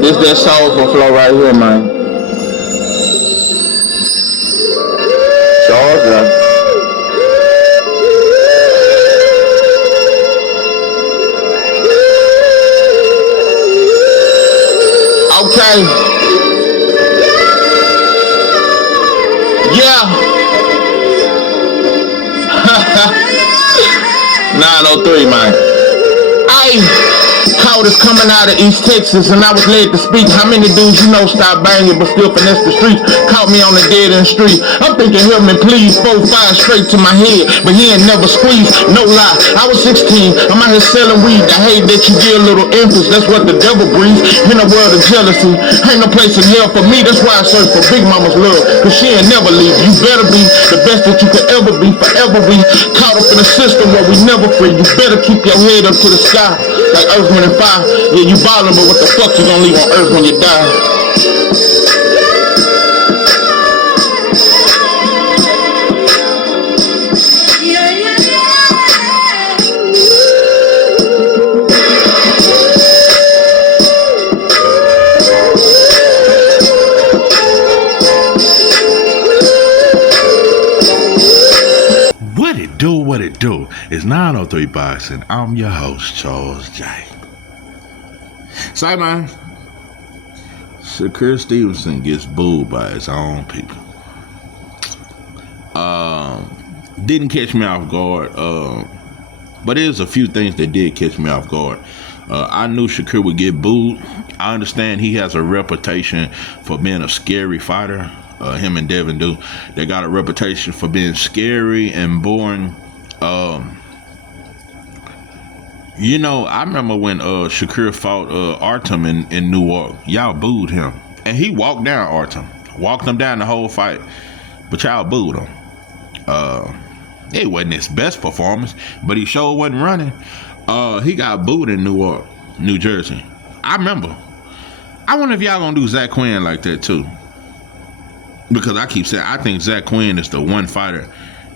This that soulful flow right here, man. Georgia. Okay. Yeah. 903, man. How is coming out of East Texas and I was led to speak. How many dudes you know stop banging but still finesse the streets? Caught me on the dead end street. I'm thinking help me please. 4-5 straight to my head, but he ain't never squeezed. No lie, I was 16. I'm out here selling weed. I hate that you give a little emphasis. That's what the devil breathes. In a world of jealousy, ain't no place in hell for me. That's why I search for Big Mama's love, cause she ain't never leave. You better be the best that you could ever be. Forever be caught up in a system where we never free. You better keep your head up to the sky like Earth, Wind, and Fire. Yeah, you ballin', but what the fuck you gonna leave on Earth when you die? What it do? It's 903 Boxing. I'm your host, Charles J. Say, man, Shakur Stevenson gets booed by his own people. Didn't catch me off guard, but there's a few things that did catch me off guard. I knew Shakur would get booed. I understand he has a reputation for being a scary fighter. Him and Devin do. They got a reputation for being scary and boring. You know, I remember when Shakur fought Artem in Newark. Y'all booed him, and he walked down Artem, walked him down the whole fight, but y'all booed him. It wasn't his best performance, but he sure wasn't running. He got booed in Newark, New Jersey. I remember. I wonder if y'all gonna do Zach Quinn like that too. Because I keep saying, I think Zach Quinn is the one fighter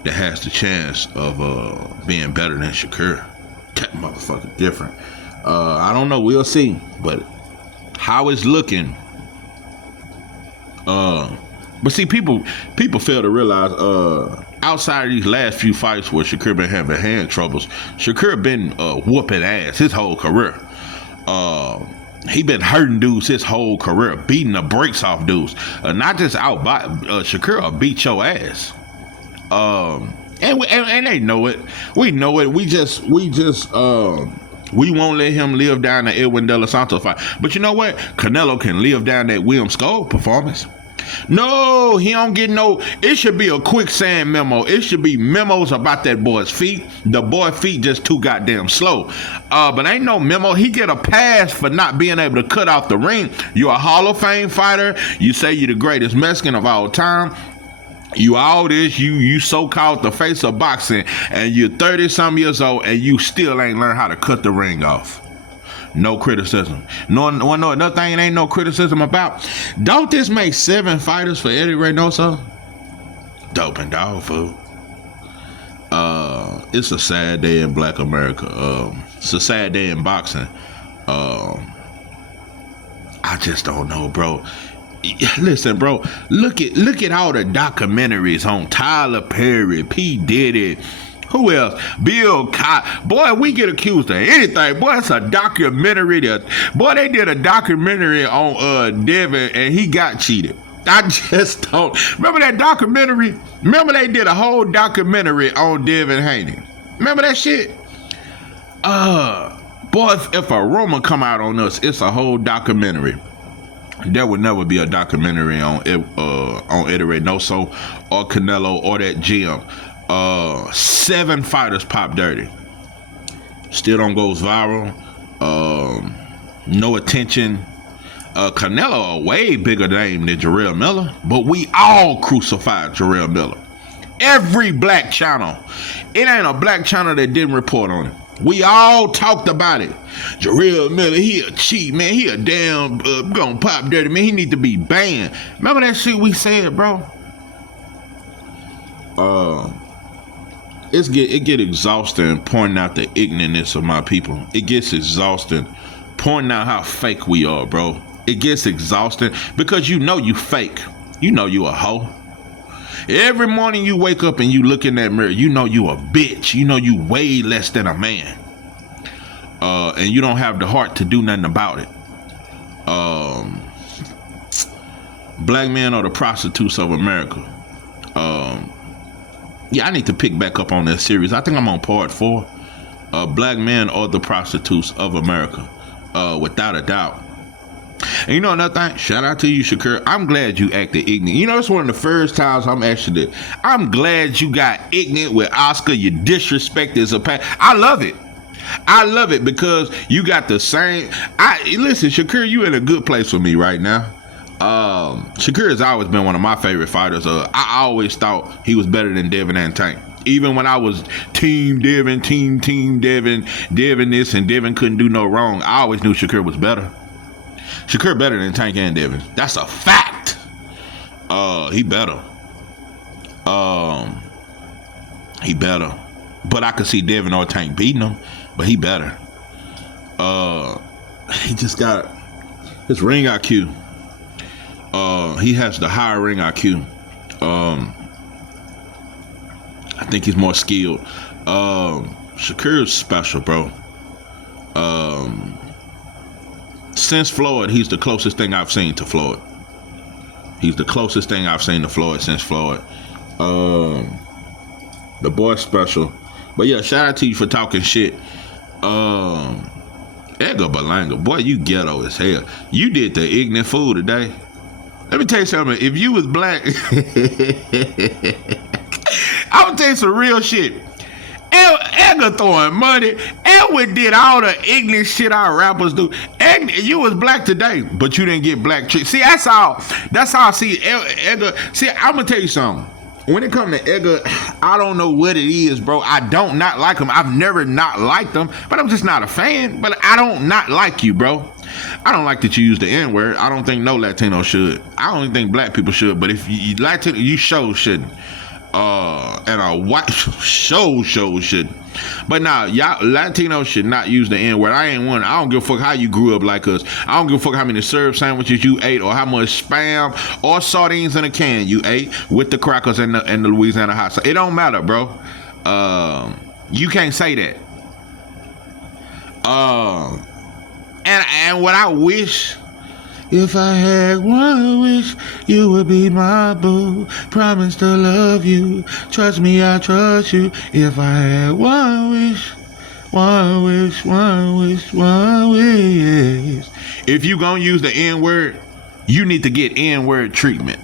that has the chance of being better than Shakur. That motherfucker different. I don't know. We'll see. But how it's looking. But see, people fail to realize, outside of these last few fights where Shakur been having hand troubles, Shakur been whooping ass his whole career. He been hurting dudes his whole career, beating the brakes off dudes. Not just out by Shakur will beat your ass. And they know it. We know it. We won't let him live down the Edwin De Los Santos fight. But you know what? Canelo can live down that William Skull performance. No, he don't get no. It should be a quicksand memo. It should be memos about that boy's feet. The boy's feet just too goddamn slow. But ain't no memo. He get a pass for not being able to cut off the ring. You're a Hall of Fame fighter. You say you're the greatest Mexican of all time. You all this, you so-called the face of boxing, and you're 30-some years old, and you still ain't learned how to cut the ring off. No criticism. No, another thing ain't no criticism about. Don't this make 7 fighters for Eddie Reynoso? Dope and dog food. It's a sad day in Black America. It's a sad day in boxing. I just don't know, bro. Listen, bro. Look at all the documentaries on Tyler Perry, P. Diddy. Who else? Bill Cosby. Boy, we get accused of anything. Boy, it's a documentary. Boy, they did a documentary on Devin, and he got cheated. I just don't. Remember that documentary? Remember they did a whole documentary on Devin Haney? Remember that shit? Boy, if a rumor come out on us, it's a whole documentary. There would never be a documentary on Eddie Reynoso or Canelo or that gym. 7 fighters pop dirty. Still don't goes viral. No attention. Canelo a way bigger name than Jarrell Miller, but we all crucified Jarrell Miller. Every black channel. It ain't a black channel that didn't report on it. We all talked about it. Jarrell Miller, he a cheat, man. He a damn gonna pop dirty, man. He need to be banned. Remember that shit we said, bro? it get exhausting pointing out the ignorance of my people. It gets exhausting pointing out how fake we are, bro. It gets exhausting because you know you fake. You know you a hoe. Every morning you wake up and you look in that mirror, you know you a bitch. You know you way less than a man. And you don't have the heart to do nothing about it. Black men are the prostitutes of America. Yeah, I need to pick back up on that series. I think I'm on part 4. Black men are the prostitutes of America. Without a doubt. And you know another thing? Shout out to you, Shakur. I'm glad you acted ignorant. You know, it's one of the first times I'm glad you got ignorant with Oscar. You disrespected his opinion. I love it because you got the same. Listen, Shakur, you in a good place with me right now. Shakur has always been one of my favorite fighters. I always thought he was better than Devin and Tank. Even when I was team Devin this and Devin couldn't do no wrong, I always knew Shakur was better. Shakur better than Tank and Devin. That's a fact. He better. He better. But I could see Devin or Tank beating him, but he better. He just got his ring IQ. He has the higher ring IQ. I think he's more skilled. Shakur's special, bro. Since Floyd, he's the closest thing I've seen to Floyd. He's the closest thing I've seen to Floyd since Floyd. The boy's special. But yeah, shout out to you for talking shit. Edgar Berlanga, boy, you ghetto as hell. You did the ignorant fool today. Let me tell you something. If you was black, I'm gonna tell you some real shit. Edgar throwing money. Edward did all the ignorant shit our rappers do. You was black today, but you didn't get black treatment. See, that's all I see. Edgar. See, I'm gonna tell you something. When it comes to Edgar, I don't know what it is, bro. I don't not like him. I've never not liked him, but I'm just not a fan. But I don't not like you, bro. I don't like that you use the N-word. I don't think no Latino should. I don't even think black people should. But if you Latino, you shouldn't. And a white show shouldn't. But nah, y'all Latinos should not use the N-word. I ain't one. I don't give a fuck how you grew up like us. I don't give a fuck how many serve sandwiches you ate or how much Spam or sardines in a can you ate with the crackers and the Louisiana hot sauce. It don't matter, bro. You can't say that. And what I wish, if I had one wish, you would be my boo. Promise to love you. Trust me, I trust you. If I had one wish. If you gonna use the N-word, you need to get N-word treatment.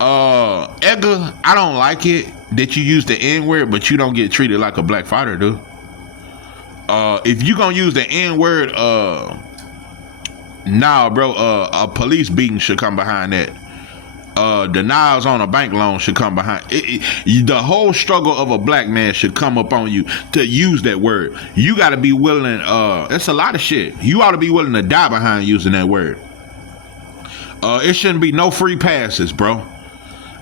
Edgar, I don't like it that you use the N-word, but you don't get treated like a black fighter do. If you gonna use the N-word, nah, bro, a police beating should come behind that. Denials on a bank loan should come behind it. The whole struggle of a black man should come up on you to use that word. You got to be willing. It's a lot of shit. You ought to be willing to die behind using that word. It shouldn't be no free passes, bro.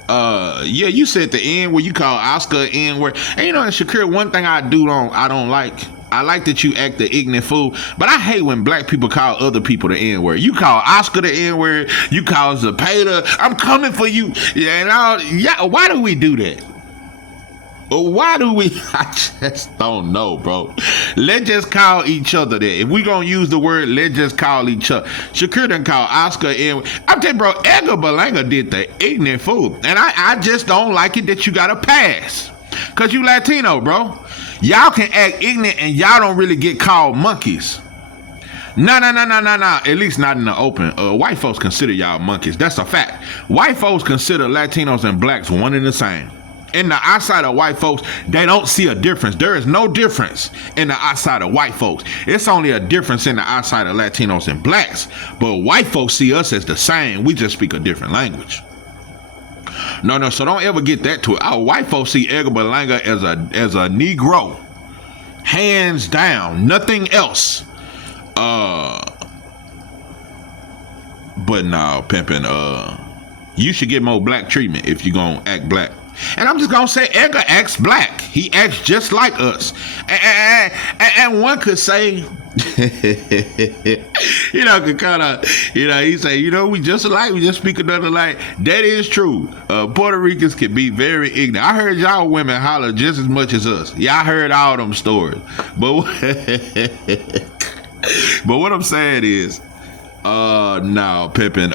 Yeah, you said the N where you call Oscar N word. And you know, Shakur, one thing I don't like. I like that you act the ignorant fool, but I hate when black people call other people the N-word. You call Oscar the N-word, you call Zapata, I'm coming for you. Yeah, why do we do that? Why do we? I just don't know, bro. Let's just call each other that. If we gonna use the word, let's just call each other. Shakur done call Oscar N-word. I'm telling you, bro, Edgar Berlanga did the ignorant fool. And I just don't like it that you got a pass. Cause you Latino, bro. Y'all can act ignorant and y'all don't really get called monkeys. Nah. At least not in the open. White folks consider y'all monkeys. That's a fact. White folks consider Latinos and blacks one and the same. In the eyesight of white folks, they don't see a difference. There is no difference in the eyesight of white folks. It's only a difference in the eyesight of Latinos and blacks. But white folks see us as the same. We just speak a different language. No, so don't ever get that to it. Our white folks see Edgar Berlanga as a Negro. Hands down. Nothing else. But no, pimping, you should get more black treatment if you're gonna act black. And I'm just gonna say Edgar acts black. He acts just like us. And one could say, could kind of, he say, we just alike, we just speak another like. That is true. Puerto Ricans can be very ignorant. I heard y'all women holler just as much as us. Yeah, I heard all them stories. But but what I'm saying is, now Pippin,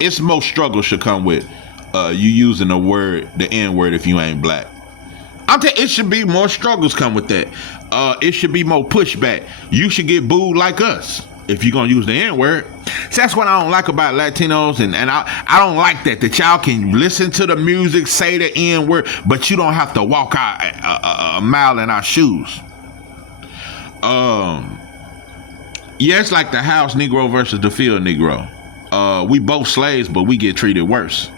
it's most struggle should come with you using the N-word if you ain't black. I'm telling you, it should be more struggles come with that. It should be more pushback. You should get booed like us if you're gonna use the N-word. So that's what I don't like about Latinos, and I don't like that y'all can listen to the music, say the N-word, but you don't have to walk out a mile in our shoes. Yeah, it's like the house Negro versus the field Negro. We both slaves, but we get treated worse.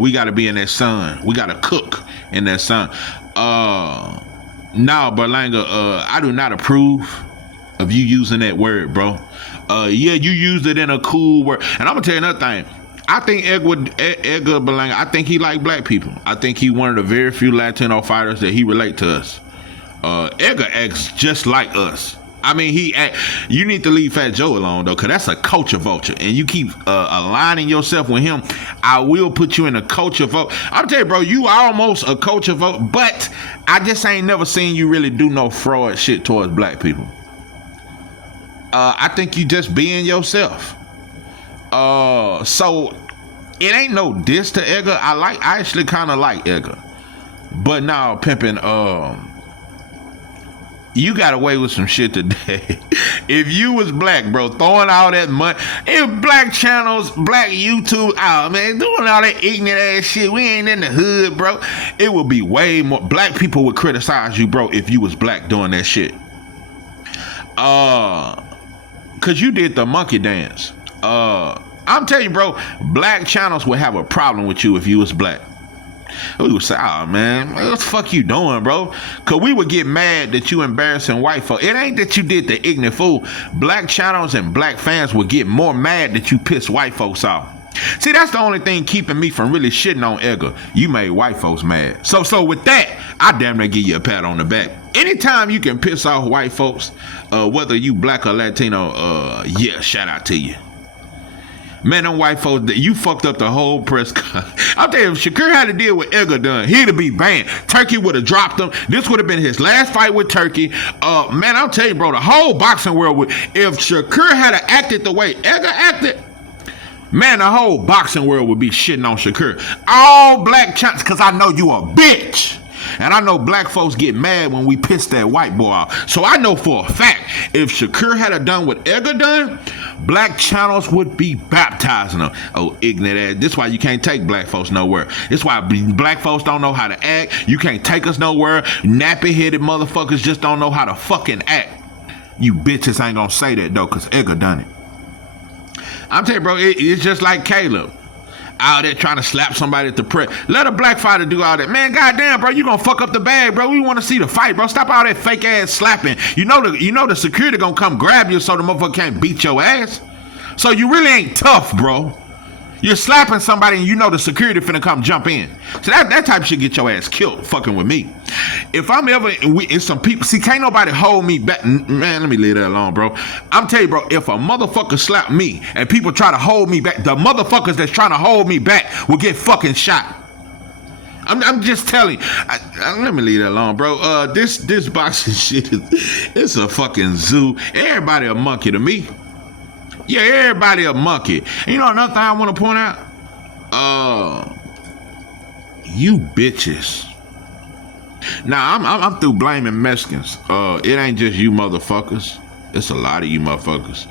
We gotta be in that sun. We gotta cook in that sun. Now, Berlanga, I do not approve of you using that word, bro. Yeah, you used it in a cool word. And I'm gonna tell you another thing. I think Edgar Berlanga, I think he like black people. I think he one of the very few Latino fighters that he relate to us. Edgar acts just like us. I mean, you need to leave Fat Joe alone, though, because that's a culture vulture. And you keep aligning yourself with him, I will put you in a culture vote. I'm telling you, bro, you almost a culture vote, but I just ain't never seen you really do no fraud shit towards black people. I think you just being yourself. So it ain't no diss to Edgar. I actually kind of like Edgar. But now, pimping, you got away with some shit today. If you was black, bro, throwing all that money, if black channels, black YouTube, man, doing all that ignorant ass shit, we ain't in the hood, bro. It would be way more. Black people would criticize you, bro, if you was black doing that shit. Cause you did the monkey dance. I'm telling you, bro, black channels would have a problem with you if you was black. We would say, oh man, what the fuck you doing, bro? Cause we would get mad that you embarrassing white folk. It ain't that you did the ignorant fool. Black channels and black fans would get more mad that you pissed white folks off. See, that's the only thing keeping me from really shitting on Edgar. You made white folks mad. So with that, I damn near give you a pat on the back. Anytime you can piss off white folks, whether you black or Latino, yeah, shout out to you. Man, them white folks, you fucked up the whole press conference. I'll tell you, if Shakur had to deal with Edgar done, he'd have been banned. Turkey would have dropped him. This would have been his last fight with Turkey. Man, I'll tell you, bro, the whole boxing world would, if Shakur had acted the way Edgar acted, man, the whole boxing world would be shitting on Shakur. All black chants, because I know you a bitch. And I know black folks get mad when we piss that white boy off. So I know for a fact, if Shakur had done what Edgar done, black channels would be baptizing him. Oh, ignorant ass. This is why you can't take black folks nowhere. This is why black folks don't know how to act. You can't take us nowhere. Nappy-headed motherfuckers just don't know how to fucking act. You bitches ain't gonna say that, though, because Edgar done it. I'm telling you, bro, it's just like Caleb. Out there trying to slap somebody at the press. Let a black fighter do all that. Man, goddamn, bro, you gonna fuck up the bag, bro. We want to see the fight, bro. Stop all that fake ass slapping. You know the security gonna come grab you so the motherfucker can't beat your ass. So you really ain't tough, bro. You're slapping somebody and you know the security finna come jump in. So that type of shit get your ass killed fucking with me. If I'm ever, it's some people, see, can't nobody hold me back. Man, let me leave that alone, bro. I'm telling you, bro, if a motherfucker slap me and people try to hold me back, the motherfuckers that's trying to hold me back will get fucking shot. I'm just telling you. Let me leave that alone, bro. This boxing shit it's a fucking zoo. Everybody a monkey to me. Yeah, everybody a monkey. And you know another thing I want to point out? You bitches. Now, I'm through blaming Mexicans. It ain't just you motherfuckers. It's a lot of you motherfuckers.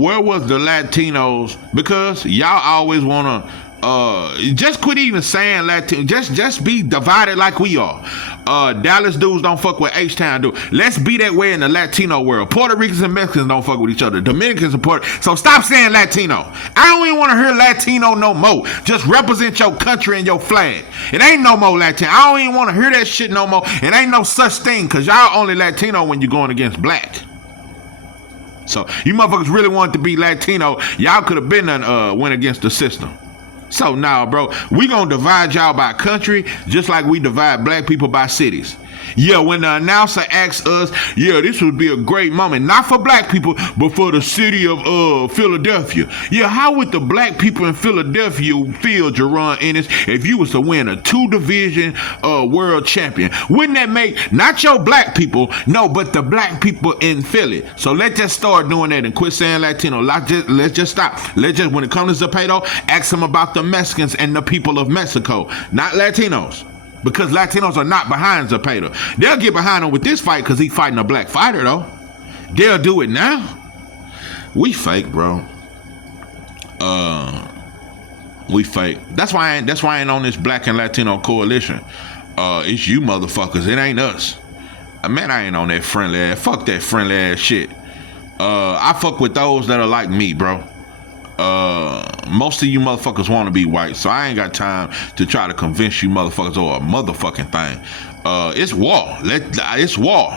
Where was the Latinos? Because y'all always want to just quit even saying Latino. Just be divided like we are. Dallas dudes don't fuck with H-Town dudes. Let's be that way in the Latino world. Puerto Ricans and Mexicans don't fuck with each other. Dominicans and Puerto. So stop saying Latino. I don't even want to hear Latino no more. Just represent your country and your flag. It ain't no more Latino. I don't even want to hear that shit no more. It ain't no such thing because y'all only Latino when you're going against black. So you motherfuckers really wanted to be Latino. Y'all could have been went against the system. So now, bro, we gonna divide y'all by country just like we divide black people by cities. Yeah, when the announcer asks us, yeah, this would be a great moment, not for black people, but for the city of Philadelphia. Yeah, how would the black people in Philadelphia feel, Jerron Ennis, if you was to win a 2-division world champion? Wouldn't that make not your black people, no, but the black people in Philly? So let's just start doing that and quit saying Latino. Let's just stop. Let's just, when it comes to Zapata, ask them about the Mexicans and the people of Mexico, not Latinos. Because Latinos are not behind Zapata. They'll get behind him with this fight because he's fighting a black fighter, though. They'll do it now. We fake, bro. We fake. That's why I ain't on this black and Latino coalition. It's you motherfuckers. It ain't us. Man, I ain't on that friendly ass. Fuck that friendly ass shit. I fuck with those that are like me, bro. Most of you motherfuckers want to be white, so I ain't got time to try to convince you motherfuckers or a motherfucking thing. It's war. It's war.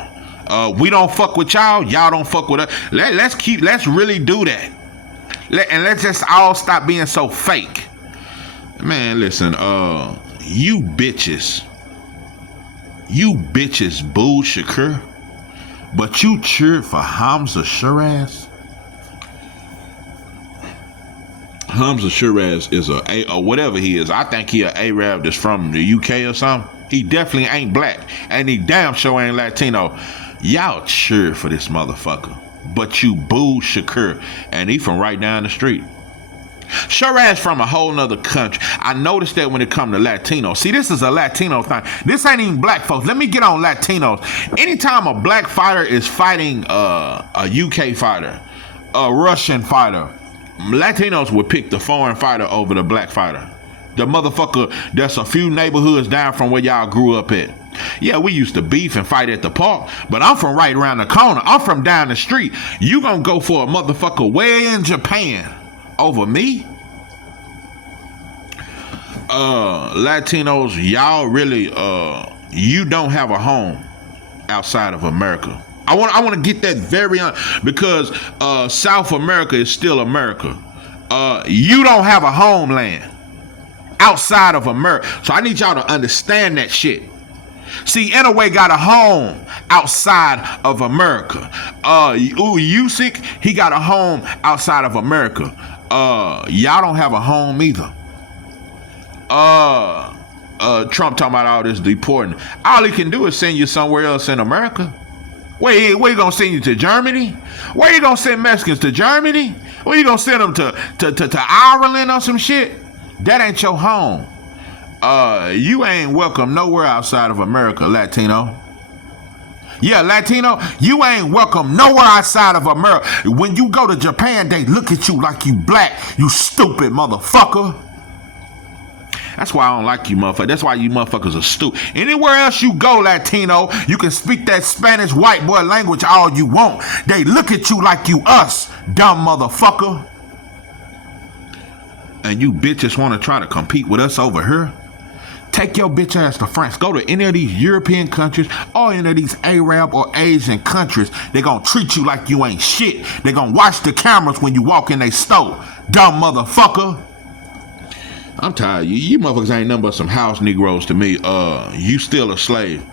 We don't fuck with y'all. Y'all don't fuck with us. Let's really do that. And let's just all stop being so fake. Man, listen, you bitches booed Shakur, but you cheered for Hamza Shiraz. Hamza Shiraz is a whatever he is. I think he a Arab that's from the UK or something. He definitely ain't black, and he damn sure ain't Latino. Y'all cheer for this motherfucker, but you boo Shakur, and he from right down the street. Shiraz from a whole nother country. I noticed that when it come to Latinos. See, this is a Latino thing. This ain't even black folks. Let me get on Latinos. Anytime a black fighter is fighting a UK fighter, a Russian fighter, Latinos would pick the foreign fighter over the black fighter. The motherfucker that's a few neighborhoods down from where y'all grew up at. Yeah, we used to beef and fight at the park, but I'm from right around the corner. I'm from down the street. You gonna go for a motherfucker way in Japan over me? Latinos, y'all really, you don't have a home outside of America. I want to get that very on, because South America is still America. You don't have a homeland outside of America. So I need y'all to understand that shit. See, Inouye got a home outside of America. Usyk, he got a home outside of America. Y'all don't have a home either. Trump talking about all this deporting. All he can do is send you somewhere else in America. Where you gonna send you to Germany? Where you gonna send Mexicans to Germany? Where you gonna send them to Ireland or some shit? That ain't your home. You ain't welcome nowhere outside of America, Latino. Yeah, Latino, you ain't welcome nowhere outside of America. When you go to Japan, they look at you like you black, you stupid motherfucker. That's why I don't like you motherfuckers. That's why you motherfuckers are stupid. Anywhere else you go, Latino, you can speak that Spanish white boy language all you want. They look at you like you us, dumb motherfucker. And you bitches want to try to compete with us over here? Take your bitch ass to France. Go to any of these European countries or any of these Arab or Asian countries. They gonna treat you like you ain't shit. They gonna watch the cameras when you walk in their store, dumb motherfucker. I'm tired. You motherfuckers ain't nothing but some house Negroes to me. You still a slave.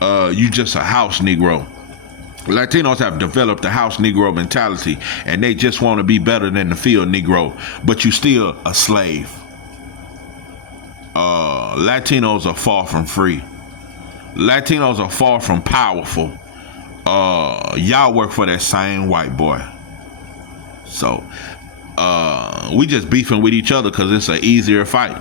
You just a house Negro. Latinos have developed the house Negro mentality, and they just want to be better than the field Negro, but you still a slave. Latinos are far from free. Latinos are far from powerful. Y'all work for that same white boy. So, we just beefing with each other because it's an easier fight.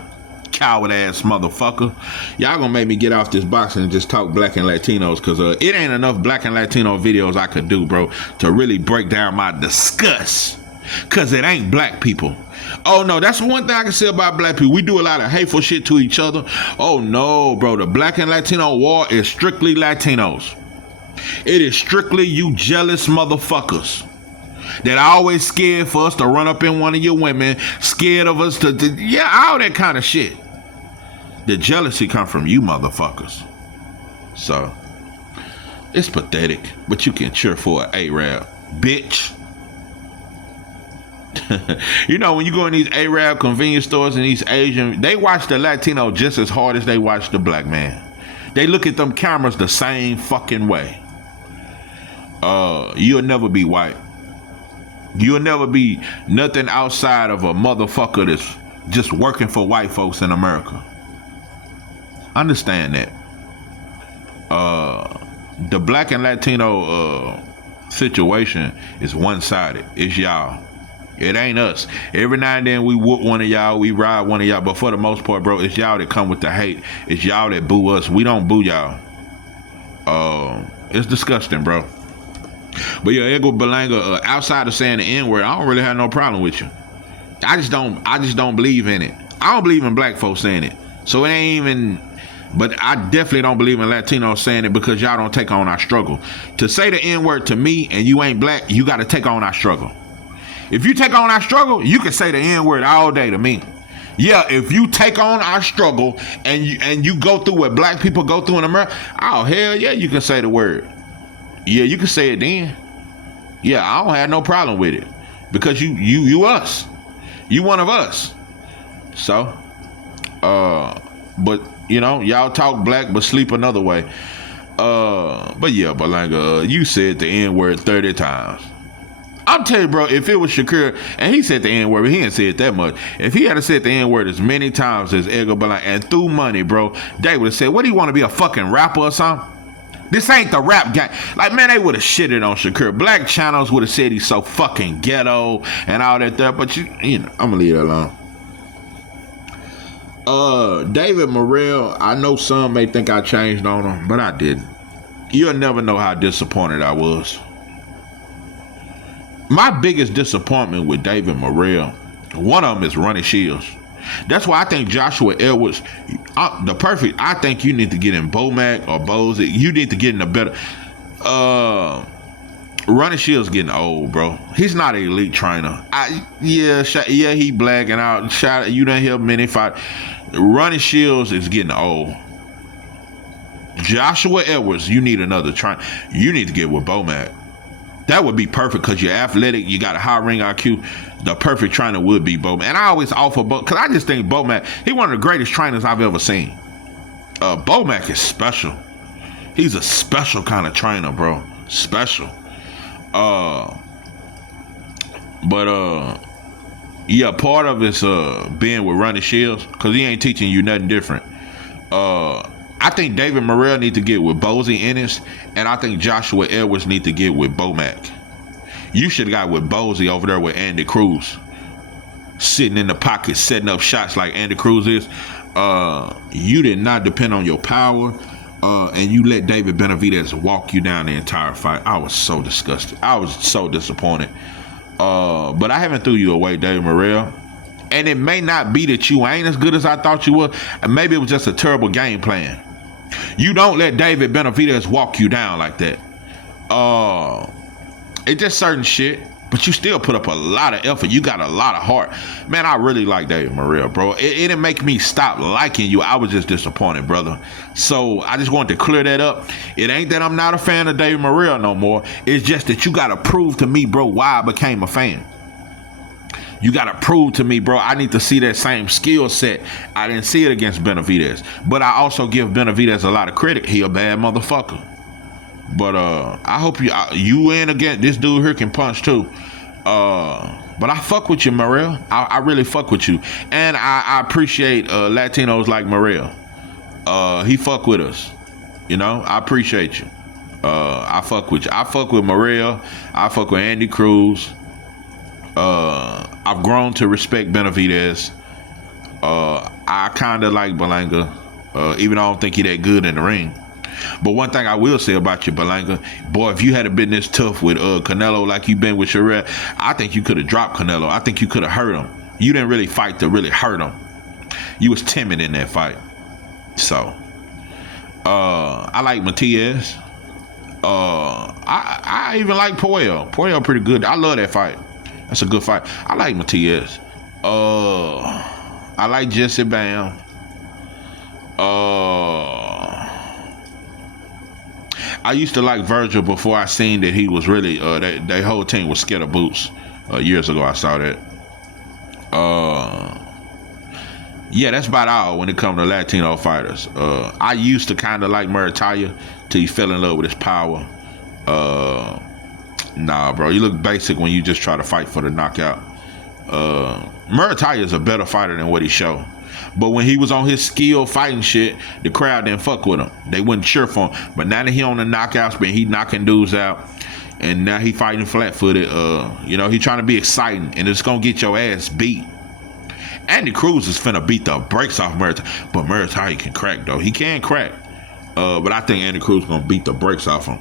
Coward ass motherfucker. Y'all gonna make me get off this box and just talk black and Latinos, because it ain't enough black and Latino videos I could do, bro, to really break down my disgust, because it ain't black people. Oh no, that's one thing I can say about black people. We do a lot of hateful shit to each other. Oh no, bro, the black and Latino war is strictly Latinos. It is strictly you jealous motherfuckers that are always scared for us to run up in one of your women, scared of us to yeah, all that kind of shit. The jealousy come from you motherfuckers. So, it's pathetic, but you can cheer for an Arab, bitch. You know, when you go in these Arab convenience stores and these Asian, they watch the Latino just as hard as they watch the black man. They look at them cameras the same fucking way. You'll never be white. You'll never be nothing outside of a motherfucker that's just working for white folks in America. Understand that. The black and Latino situation is one-sided. It's y'all. It ain't us. Every now and then we whoop one of y'all, we ride one of y'all, but for the most part, bro, it's y'all that come with the hate. It's y'all that boo us. We don't boo y'all. It's disgusting, bro. But yeah, Edgar Berlanga, outside of saying the N-word, I don't really have no problem with you. I just don't believe in it. I don't believe in black folks saying it. So it ain't even, but I definitely don't believe in Latinos saying it because y'all don't take on our struggle. To say the N-word to me and you ain't black, you got to take on our struggle. If you take on our struggle, you can say the N-word all day to me. Yeah, if you take on our struggle and you go through what black people go through in America, oh hell yeah, you can say the word. Yeah, you can say it then. Yeah, I don't have no problem with it because you us. You one of us. So, but you know, y'all talk black but sleep another way. But yeah, Berlanga, you said the N-word 30 times. I'm telling you, bro, if it was Shakur, and he said the N-word, but he didn't say it that much. If he had said the N-word as many times as Edgar Berlanga and threw money, bro, they would have said, what do you want to be, a fucking rapper or something? This ain't the rap gang. Like, man, they would have shitted on Shakur. Black channels would have said he's so fucking ghetto and all that there, but you know, I'm gonna leave it alone. David Morrell, I know some may think I changed on him, but I didn't. You'll never know how disappointed I was. My biggest disappointment with David Morrell, one of them is Ronnie Shields. That's why I think Joshua Edwards, I think you need to get in Bomac or Bose. You need to get in a better. Ronnie Shields getting old, bro. He's not an elite trainer. He blacking out. You done hear many fight. Ronnie Shields is getting old. Joshua Edwards, you need another trainer. You need to get with Bomac. That would be perfect because you're athletic, you got a high ring IQ. The perfect trainer would be Bomac. And I always offer because I just think Bomac, he's one of the greatest trainers I've ever seen. Bomac is special. He's a special kind of trainer, bro. Special. Yeah, part of it's being with Ronnie Shields because he ain't teaching you nothing different. I think David Morrell need to get with Bozy Ennis, and I think Joshua Edwards need to get with Bomac. You should have got with Bozy over there with Andy Cruz, sitting in the pocket, setting up shots like Andy Cruz is. You did not depend on your power, and you let David Benavidez walk you down the entire fight. I was so disgusted. I was so disappointed. But I haven't threw you away, David Morrell. And it may not be that you ain't as good as I thought you were, and maybe it was just a terrible game plan. You don't let David Benavidez walk you down like that. It's just certain shit, but you still put up a lot of effort. You got a lot of heart. Man, I really like David Morrell, bro. It didn't make me stop liking you. I was just disappointed, brother. So I just wanted to clear that up. It ain't that I'm not a fan of David Morrell no more. It's just that you got to prove to me, bro, why I became a fan. You got to prove to me, bro, I need to see that same skill set. I didn't see it against Benavidez. But I also give Benavidez a lot of credit. He a bad motherfucker. But I hope you in again. This dude here can punch too. But I fuck with you, Morrell. I really fuck with you. And I appreciate Latinos like Morrell. He fuck with us. You know, I appreciate you. I fuck with you. I fuck with Morrell. I fuck with Andy Cruz. I've grown to respect Benavidez. I kind of like Berlanga, even though I don't think he that good in the ring. But one thing I will say about you, Berlanga, boy, if you had been this tough with Canelo like you been with Shakur, I think you could have dropped Canelo. I think you could have hurt him. You didn't really fight to really hurt him. You was timid in that fight. So, I like Matias. I even like Puello. Puello pretty good. I love that fight. That's a good fight. I like Matias. I like Jesse Bam. I used to like Virgil before I seen that he was really that whole team was scared of boots. Years ago I saw that. Yeah, that's about all when it comes to Latino fighters. I used to kind of like Murataya till he fell in love with his power. Nah, bro, you look basic when you just try to fight for the knockout. Murataya is a better fighter than what he showed. But when he was on his skill fighting shit, the crowd didn't fuck with him. They wouldn't cheer for him. But now that he on the knockout spin, he knocking dudes out. And now he fighting flat-footed. He trying to be exciting. And it's going to get your ass beat. Andy Cruz is finna beat the brakes off Murataya. But Murataya can crack, though. He can crack. But I think Andy Cruz going to beat the brakes off him.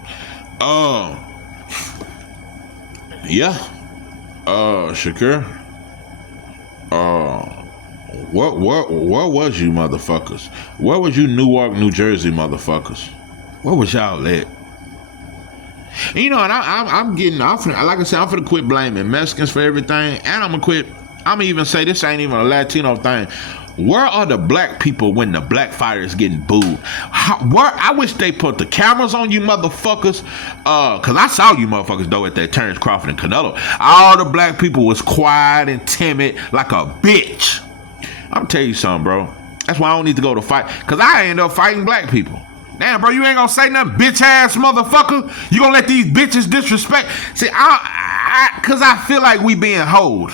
Yeah. Shakur. What was you motherfuckers? Where was you Newark, New Jersey motherfuckers? Where was y'all at? And, and I'm finna quit blaming Mexicans for everything, and I'm gonna even say this ain't even a Latino thing. Where are the black people when the black fighters getting booed? I wish they put the cameras on you motherfuckers. Cause I saw you motherfuckers though at that Terrence Crawford and Canelo. All the black people was quiet and timid like a bitch. I'm tell you something, bro. That's why I don't need to go to fight. Cause I end up fighting black people. Damn, bro, you ain't gonna say nothing, bitch ass motherfucker. You gonna let these bitches disrespect? See, cause I feel like we being hoed.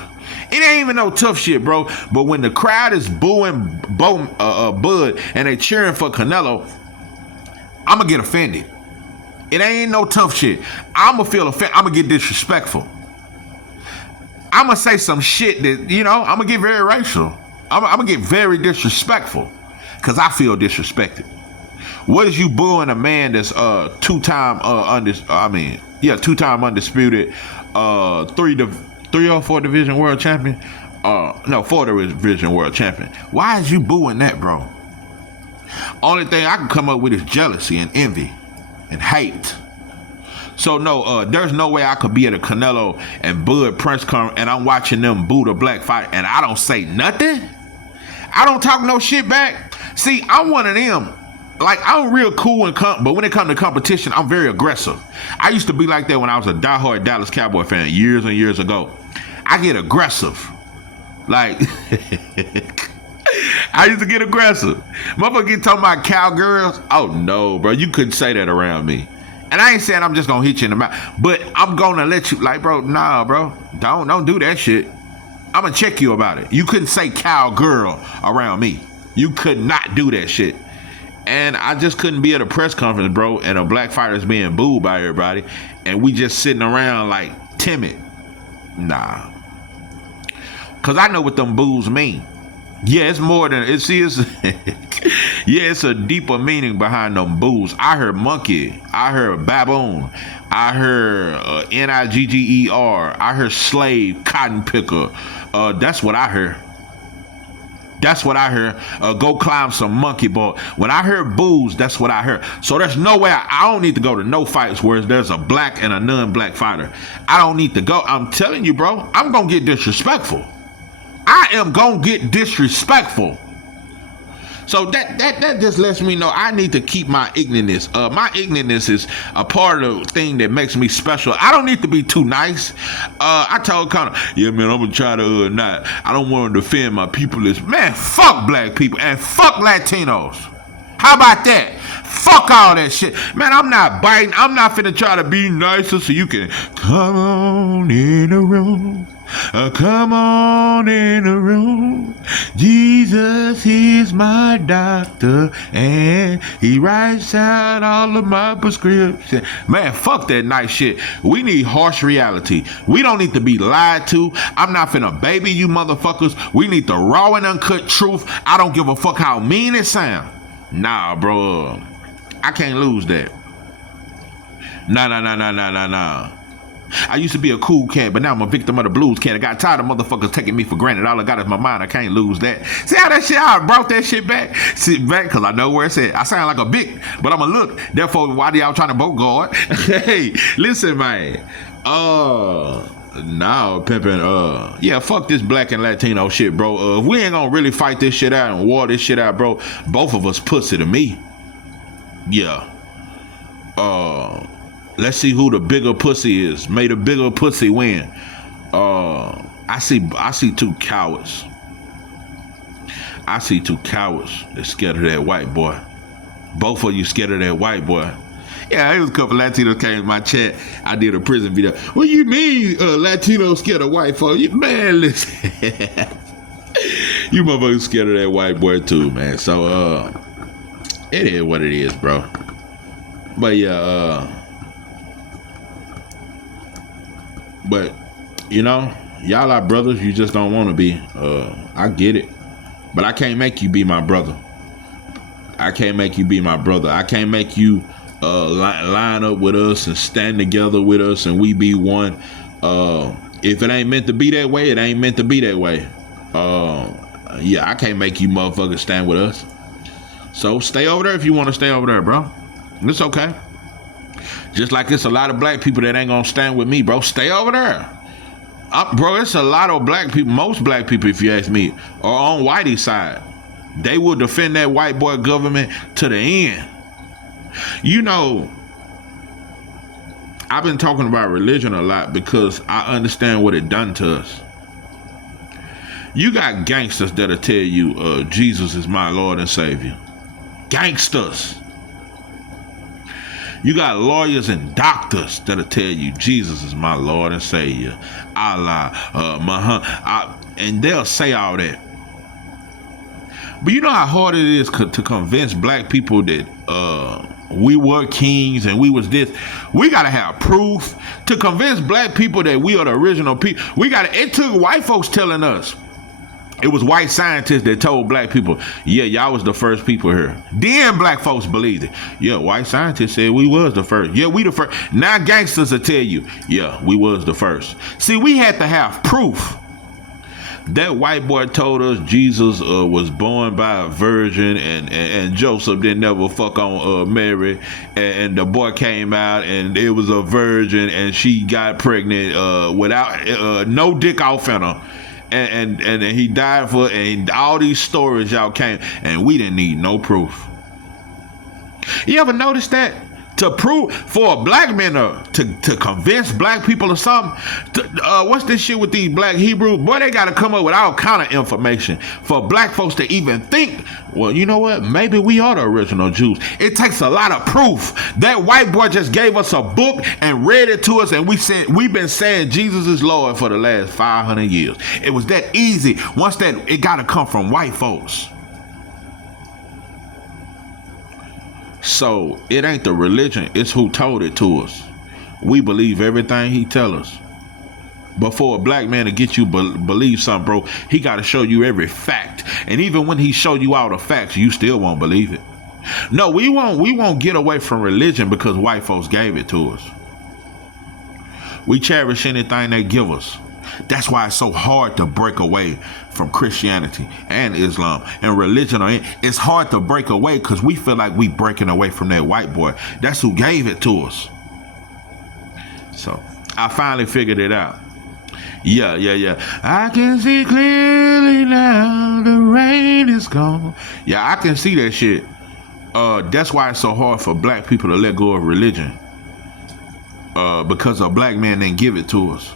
It ain't even no tough shit, bro. But when the crowd is booing Bud and they cheering for Canelo, I'ma get offended. It ain't no tough shit. I'ma feel offended. I'ma get disrespectful. I'ma say some shit that, I'ma get very racial. I'ma get very disrespectful. Cause I feel disrespected. What is you booing a man that's two-time undisputed 3 or 4 division world champion? 4 division world champion. Why is you booing that, bro? Only thing I can come up with is jealousy and envy and hate. So no, there's no way I could be at a Canelo and Bud press conference and I'm watching them boo the black fight and I don't say nothing. I don't talk no shit back. See, I'm one of them. Like, I'm real cool, but when it comes to competition, I'm very aggressive. I used to be like that when I was a diehard Dallas Cowboy fan years and years ago. I get aggressive. Like, I used to get aggressive. Motherfucker get talking about cowgirls. Oh, no, bro. You couldn't say that around me. And I ain't saying I'm just going to hit you in the mouth. But I'm going to let you, like, bro, nah, bro. Don't do that shit. I'm going to check you about it. You couldn't say cowgirl around me. You could not do that shit. And I just couldn't be at a press conference, bro, and a black fighter's being booed by everybody, and we just sitting around like timid. Nah. Cause I know what them boos mean. Yeah, it's more than it's it's a deeper meaning behind them boos. I heard monkey, I heard baboon, I heard nigger, I heard slave, cotton picker. That's what I heard. That's what I heard. Go climb some monkey boy. When I heard boos, that's what I heard. So there's no way I don't need to go to no fights where there's a black and a non-black fighter. I don't need to go. I'm telling you, bro, I'm going to get disrespectful. I am going to get disrespectful. So that just lets me know I need to keep my ignorance. My ignorance is a part of the thing that makes me special. I don't need to be too nice. I told Connor, yeah, man, I'm gonna try to I don't want to defend my people. Man, fuck black people and fuck Latinos. How about that? Fuck all that shit. Man, I'm not biting. I'm not finna try to be nicer so you can come on in the room. Come on in the room. Jesus is my doctor and he writes out all of my prescriptions. Man, fuck that nice shit. We need harsh reality. We don't need to be lied to. I'm not finna baby you motherfuckers. We need the raw and uncut truth. I don't give a fuck how mean it sounds. Nah, bro. I can't lose that. Nah. I used to be a cool cat, but now I'm a victim of the blues cat. I got tired of motherfuckers taking me for granted. All I got is my mind. I can't lose that. See how that shit, I brought that shit back? Sit back, because I know where it's at. I sound like a bick, but I'm a look. Therefore, why do y'all trying to boat guard? Hey, listen, man. Now, pimping, yeah, fuck this black and Latino shit, bro. If we ain't gonna really fight this shit out and war this shit out, bro, both of us pussy to me. Yeah. Let's see who the bigger pussy is. May the bigger pussy win. I see two cowards. I see two cowards that's scared of that white boy. Both of you scared of that white boy. Yeah, there was a couple Latinos came in my chat. I did a prison video. What you mean Latinos scared of white folks? Man, listen. You motherfuckers scared of that white boy too, man. So it is what it is, bro. But yeah, but you know, y'all are brothers, you just don't want to be. I get it. But I can't make you be my brother. I can't make you be my brother. I can't make you line up with us and stand together with us and we be one. If it ain't meant to be that way, it ain't meant to be that way. Yeah, I can't make you motherfuckers stand with us. So stay over there if you want to stay over there, bro. It's okay. Just like it's a lot of black people that ain't gonna stand with me, bro. Stay over there. Bro, it's a lot of black people, most black people, if you ask me, are on Whitey's side. They will defend that white boy government to the end. You know, I've been talking about religion a lot because I understand what it done to us. You got gangsters that'll tell you Jesus is my Lord and Savior. Gangsters. You got lawyers and doctors that'll tell you Jesus is my Lord and Savior. Allah, Muhammad, and they'll say all that. But you know how hard it is to convince black people that we were kings and we was this. We gotta have proof to convince black people that we are the original people. It took white folks telling us. It was white scientists that told black people, yeah, y'all was the first people here. Then black folks believed it. Yeah, white scientists said we was the first. Yeah, we the first. Now gangsters will tell you, yeah, we was the first. See, we had to have proof. That white boy told us Jesus was born by a virgin and Joseph didn't never fuck on Mary and the boy came out and it was a virgin and she got pregnant without no dick off in her. And he died for, and all these stories y'all came, and we didn't need no proof. You ever notice that? To prove, for a black man to convince black people or something, what's this shit with these black Hebrews? Boy, they gotta come up with all kind of information for black folks to even think, well, you know what? Maybe we are the original Jews. It takes a lot of proof. That white boy just gave us a book and read it to us, and we've been saying Jesus is Lord for the last 500 years. It was that easy. Once that, it gotta come from white folks. So it ain't the religion, it's who told it to us. We believe everything he tell us. But for a black man to get you believe something, bro, he got to show you every fact. And even when he show you all the facts, you still won't believe it. No, we won't get away from religion because white folks gave it to us. We cherish anything they give us. That's why it's so hard to break away from Christianity and Islam and religion. It's hard to break away because we feel like we breaking away from that white boy. That's who gave it to us. So I finally figured it out. Yeah. I can see clearly now the rain is gone. Yeah, I can see that shit. That's why it's so hard for black people to let go of religion. Because a black man didn't give it to us.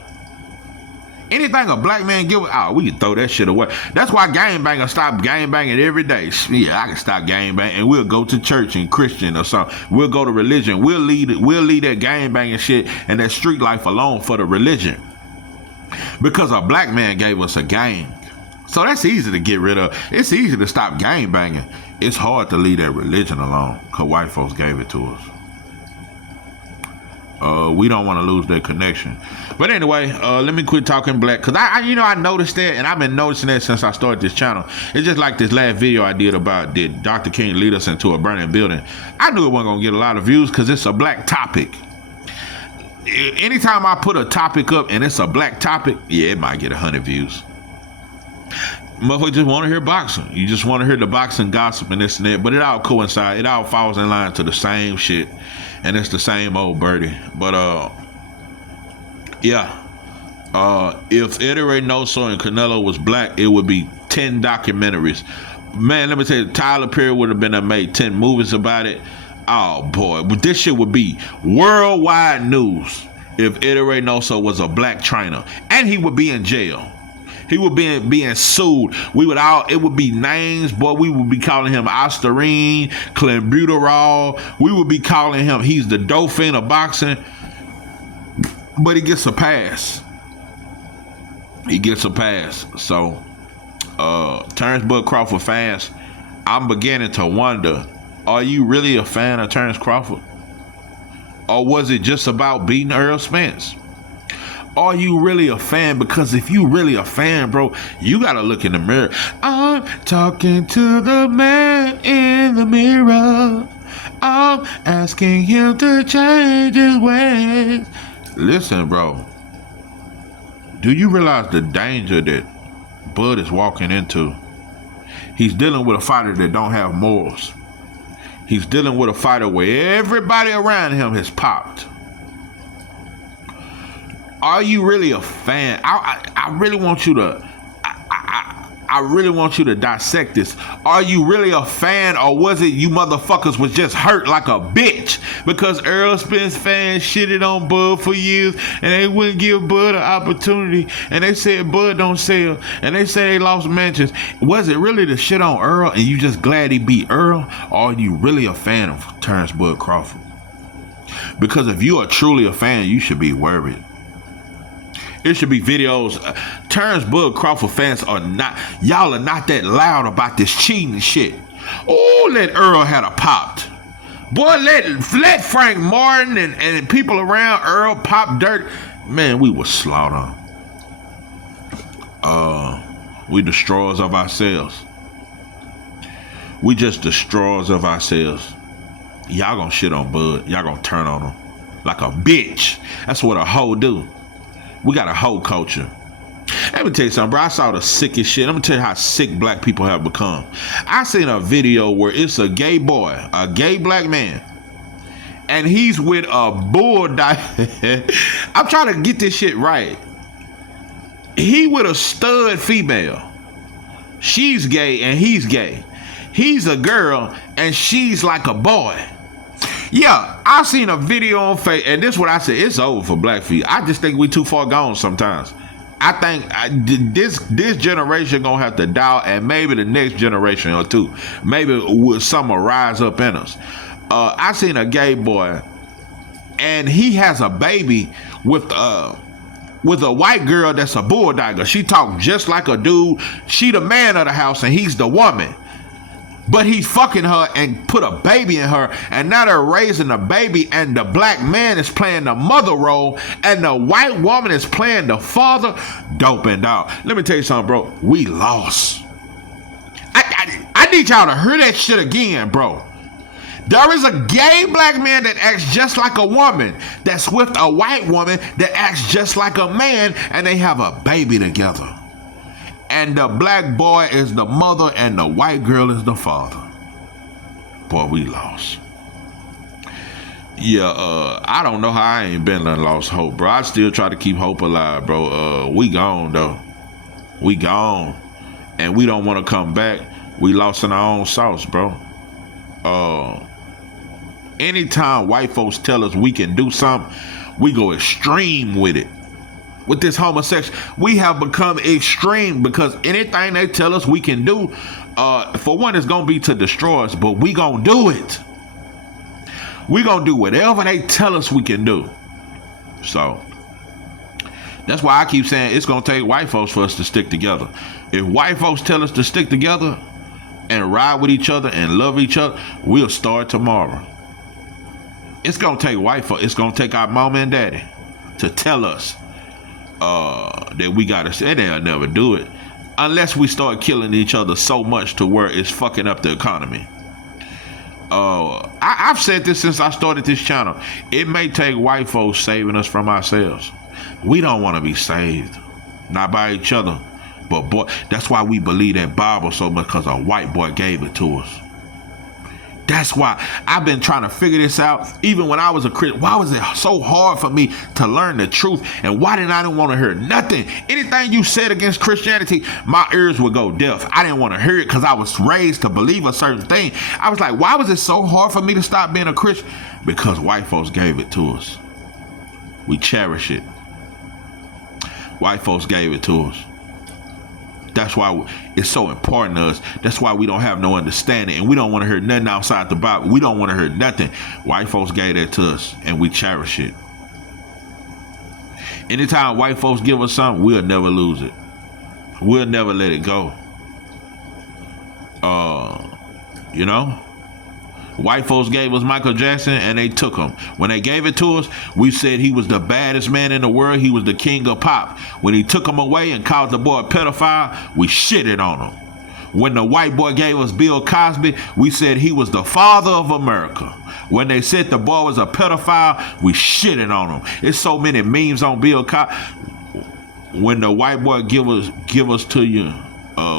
Anything a black man give us, we can throw that shit away. That's why gangbangers stop gangbanging every day. Yeah, I can stop gangbanging and we'll go to church and Christian or something. We'll go to religion. We'll leave that gangbanging shit and that street life alone for the religion. Because a black man gave us a gang. So that's easy to get rid of. It's easy to stop gangbanging. It's hard to leave that religion alone because white folks gave it to us. We don't want to lose that connection. But anyway, let me quit talking black because I noticed that, and I've been noticing that since I started this channel. It's just like this last video I did about did Dr. King lead us into a burning building. I knew it wasn't gonna get a lot of views because it's a black topic. Anytime I put a topic up and it's a black topic, yeah, it might get 100 views. Motherfuckers just want to hear boxing. You just want to hear the boxing gossip and this and that, but it all coincides. It all falls in line to the same shit. And it's the same old birdie. But if Eddie Reynoso and Canelo was black, it would be 10 documentaries. Man, let me tell you, Tyler Perry would have been made 10 movies about it. Oh boy, but this shit would be worldwide news. if Eddie Reynoso was a black trainer, and he would be in jail. He would be being sued. It would be names, boy. We would be calling him Ostarine, Clenbuterol. We would be calling him, he's the Dauphin of boxing. But he gets a pass. So, Terrence Bud Crawford fans, I'm beginning to wonder, are you really a fan of Terrence Crawford? Or was it just about beating Earl Spence? Are you really a fan? Because if you really a fan, bro, you gotta look in the mirror. I'm talking to the man in the mirror. I'm asking him to change his ways. Listen, bro. Do you realize the danger that Bud is walking into? He's dealing with a fighter that don't have morals. He's dealing with a fighter where everybody around him has popped. Are you really a fan? I really want you to I really want you to dissect this. Are you really a fan, or was it you motherfuckers was just hurt like a bitch because Earl Spence fans shitted on Bud for years and they wouldn't give Bud an opportunity, and they said Bud don't sell, and they say they lost mentions. Was it really the shit on Earl and you just glad he beat Earl, or are you really a fan of Terrence Bud Crawford? Because if you are truly a fan, you should be worried. It should be videos. Terrence Bud Crawford fans y'all are not that loud about this cheating shit. Oh, let Earl had a popped. Boy, let Frank Martin and people around Earl pop dirt. Man, we was slaughtered. We destroyers of ourselves. We just destroyers of ourselves. Y'all gonna shit on Bud. Y'all gonna turn on him like a bitch. That's what a hoe do. We got a hoe culture. Let me tell you something, bro. I saw the sickest shit. I'm gonna tell you how sick black people have become. I seen a video where it's a gay boy, a gay black man, and he's with a bulldog. I'm trying to get this shit right. He with a stud female. She's gay and he's gay. He's a girl and she's like a boy. Yeah, I seen a video on Facebook, and this is what I said. It's over for black people. I just think we too far gone sometimes. I think this generation gonna have to dial, and maybe the next generation or two, maybe some will rise up in us. I seen a gay boy, and he has a baby with a white girl that's a bulldogger. She talk just like a dude. She the man of the house, and he's the woman. But he's fucking her and put a baby in her, and now they're raising the baby, and the black man is playing the mother role, and the white woman is playing the father. Dope and dog. Let me tell you something, bro. We lost. I need y'all to hear that shit again, bro. There is a gay black man that acts just like a woman, that's with a white woman that acts just like a man, and they have a baby together. And the black boy is the mother and the white girl is the father. Boy, we lost. Yeah, I don't know how I ain't been and lost hope, bro. I still try to keep hope alive, bro. We gone, though. We gone. And we don't want to come back. We lost in our own sauce, bro. Anytime white folks tell us we can do something, we go extreme with it. With this homosexual, we have become extreme because anything they tell us we can do, for one, it's gonna be to destroy us, but we gonna do it. We gonna do whatever they tell us we can do. So that's why I keep saying it's gonna take white folks for us to stick together. If white folks tell us to stick together and ride with each other and love each other, we'll start tomorrow. It's gonna take white folks. It's gonna take our mama and daddy to tell us that we gotta say. They'll never do it unless we start killing each other so much to where it's fucking up the economy. I've said this since I started this channel. It may take white folks saving us from ourselves. We don't want to be saved, not by each other, but boy, that's why we believe that Bible so much, because a white boy gave it to us. That's why I've been trying to figure this out. Even when I was a Christian, why was it so hard for me to learn the truth? And why didn't I want to hear nothing? Anything you said against Christianity, my ears would go deaf. I didn't want to hear it because I was raised to believe a certain thing. I was like, why was it so hard for me to stop being a Christian? Because white folks gave it to us. we cherish it. White folks gave it to us. That's why it's so important to us. That's why we don't have no understanding, and we don't want to hear nothing outside the Bible. We don't want to hear nothing. White folks gave that to us, and we cherish it. Anytime white folks give us something, we'll never lose it. We'll never let it go. You know? White folks gave us Michael Jackson, and they took him. When they gave it to us, we said he was the baddest man in the world. He was the king of pop. When he took him away and called the boy a pedophile, we shitted on him. When the white boy gave us Bill Cosby, we said he was the father of America. When they said the boy was a pedophile, we shitted on him. There's so many memes on Bill Cosby. When the white boy give us to you,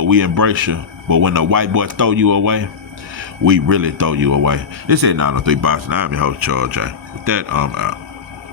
we embrace you. But when the white boy throw you away, we really throw you away. This ain't 903 Boston. I'm your host, Charles J. With that, I'm out.